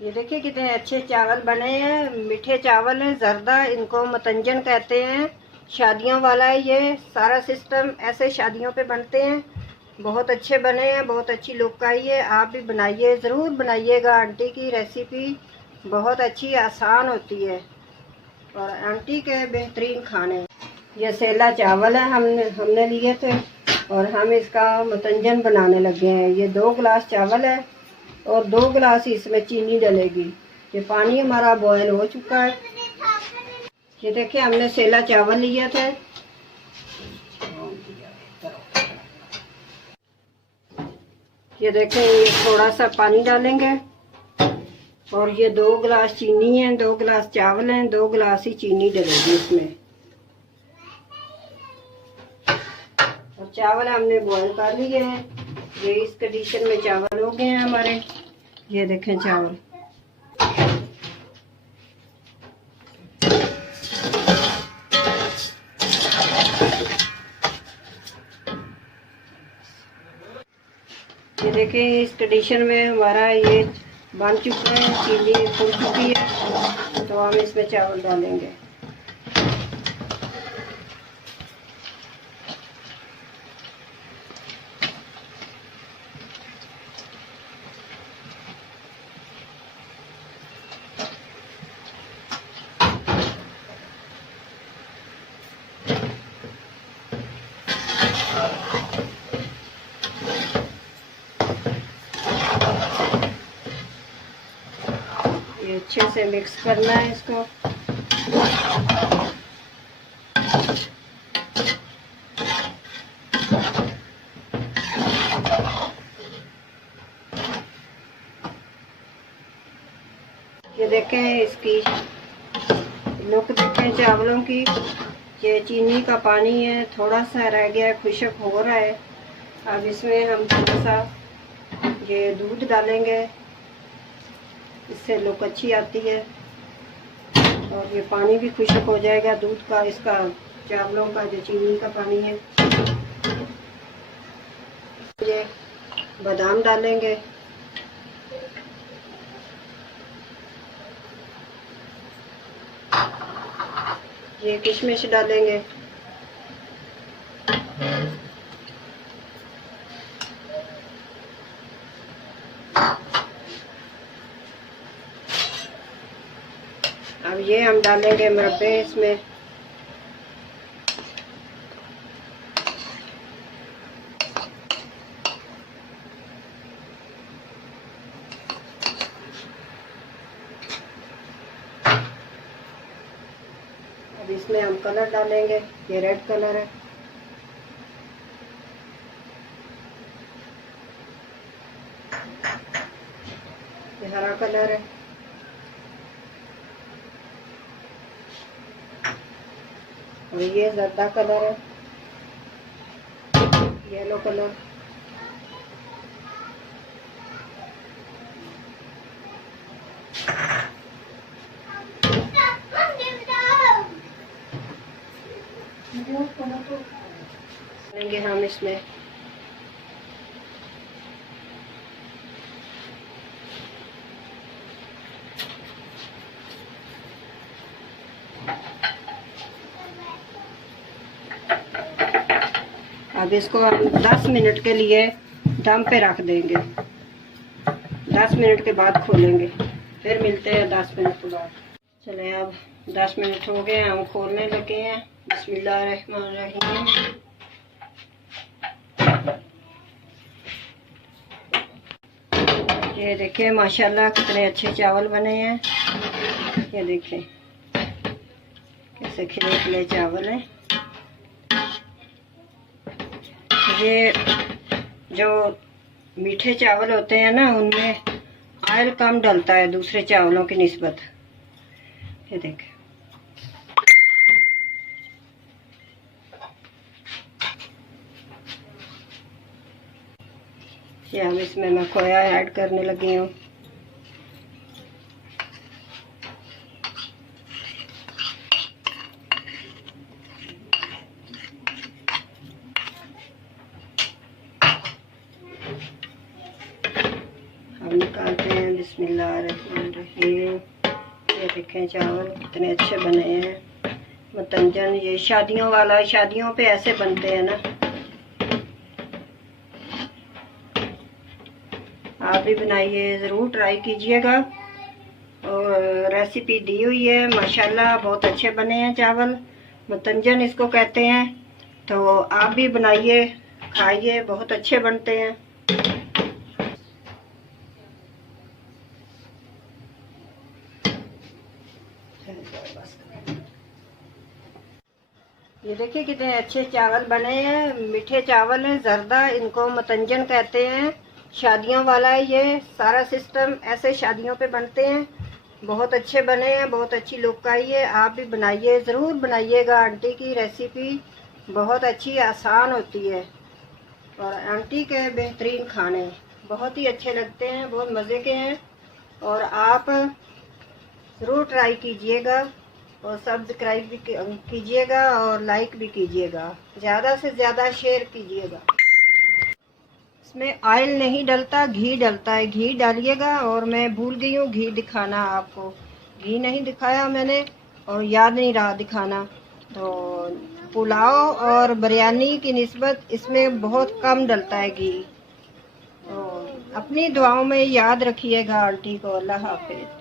ये देखिए कितने अच्छे चावल बने हैं। मीठे चावल हैं, जर्दा, इनको मतंजन कहते हैं। शादियों वाला है ये सारा सिस्टम, ऐसे शादियों पे बनते हैं। बहुत अच्छे बने हैं, बहुत अच्छी लुक आई है। आप भी बनाइए, ज़रूर बनाइएगा। आंटी की रेसिपी बहुत अच्छी आसान होती है और आंटी के बेहतरीन खाने। ये सेला चावल है, हमने लिए थे और हम इसका मतंजन बनाने लगे हैं। ये 2 गिलास चावल है और 2 गिलास इसमें चीनी डलेगी। ये पानी हमारा बॉयल हो चुका है। ये देखिए हमने सेला चावल लिया था। ये देखें, ये थोड़ा सा पानी डालेंगे और ये 2 गिलास चीनी है, 2 गिलास चावल हैं, 2 गिलास ही चीनी डलेगी इसमें। और चावल हमने बॉयल कर लिए हैं। ये इस कंडीशन में चावल हो गए हैं हमारे। ये देखें चावल। ये देखें इस कंडीशन में हमारा ये बन चुका है, चीनी फूल चुकी है। तो हम इसमें चावल डालेंगे। ये अच्छे से मिक्स करना है इसको। ये देखें इसकी लुक देखें चावलों की। ये चीनी का पानी है, थोड़ा सा रह गया, खुश्क हो रहा है। अब इसमें हम थोड़ा सा ये दूध डालेंगे, इससे लुक अच्छी आती है और ये पानी भी खुश्क हो जाएगा दूध का, इसका चावलों का जो चीनी का पानी है। ये बादाम डालेंगे, ये किशमिश डालेंगे, अब ये हम डालेंगे मुरब्बे इसमें। अब इसमें हम कलर डालेंगे, ये रेड कलर है। ये हरा कलर है। और ये जर्दा कलर है, येलो कलर। लेंगे हम इसमें। अब इसको हम 10 मिनट के लिए दम पे रख देंगे। 10 मिनट के बाद खोलेंगे, फिर मिलते हैं 10 मिनट के बाद। चले अब 10 मिनट हो गए, हम खोलने लगे हैं। बिस्मिल्लाहिर्रहमानिर्रहीम। ये देखिए माशाल्लाह कितने अच्छे चावल बने हैं। ये देखें कैसे खिले खिले चावल हैं। ये जो मीठे चावल होते हैं ना, उनमें ऑयल कम डलता है दूसरे चावलों की निस्बत। ये देखें, ये अब इसमें मैं खोया ऐड करने लगी हूँ। अब निकालते हैं। बिस्मिल्लाहिर्रहमानिर्रहीम। ये देखें चावल कितने अच्छे बने हैं मतंजन। ये शादियों वाला, शादियों पे ऐसे बनते हैं ना। आप भी बनाइए, ज़रूर ट्राई कीजिएगा। और रेसिपी दी हुई है माशाल्लाह, बहुत अच्छे बने हैं चावल। मतंजन इसको कहते हैं। तो आप भी बनाइए, खाइए, बहुत अच्छे बनते हैं। ये देखिए कितने अच्छे चावल बने हैं, मीठे चावल हैं, जर्दा, इनको मतंजन कहते हैं। शादियों वाला है ये सारा सिस्टम, ऐसे शादियों पे बनते हैं। बहुत अच्छे बने हैं, बहुत अच्छी लुक आई है। आप भी बनाइए, ज़रूर बनाइएगा। आंटी की रेसिपी बहुत अच्छी आसान होती है और आंटी के बेहतरीन खाने बहुत ही अच्छे लगते हैं, बहुत मज़े के हैं। और आप ज़रूर ट्राई कीजिएगा और सब्सक्राइब भी कीजिएगा और लाइक भी कीजिएगा, ज़्यादा से ज़्यादा शेयर कीजिएगा। इसमें ऑयल नहीं डलता, घी डलता है, घी डालिएगा। और मैं भूल गई हूँ घी दिखाना आपको, घी नहीं दिखाया मैंने और याद नहीं रहा दिखाना। तो पुलाव और बिरयानी की निस्बत इसमें बहुत कम डलता है घी। तो अपनी दुआओं में याद रखिएगा आंटी को। अल्लाह हाफिज़।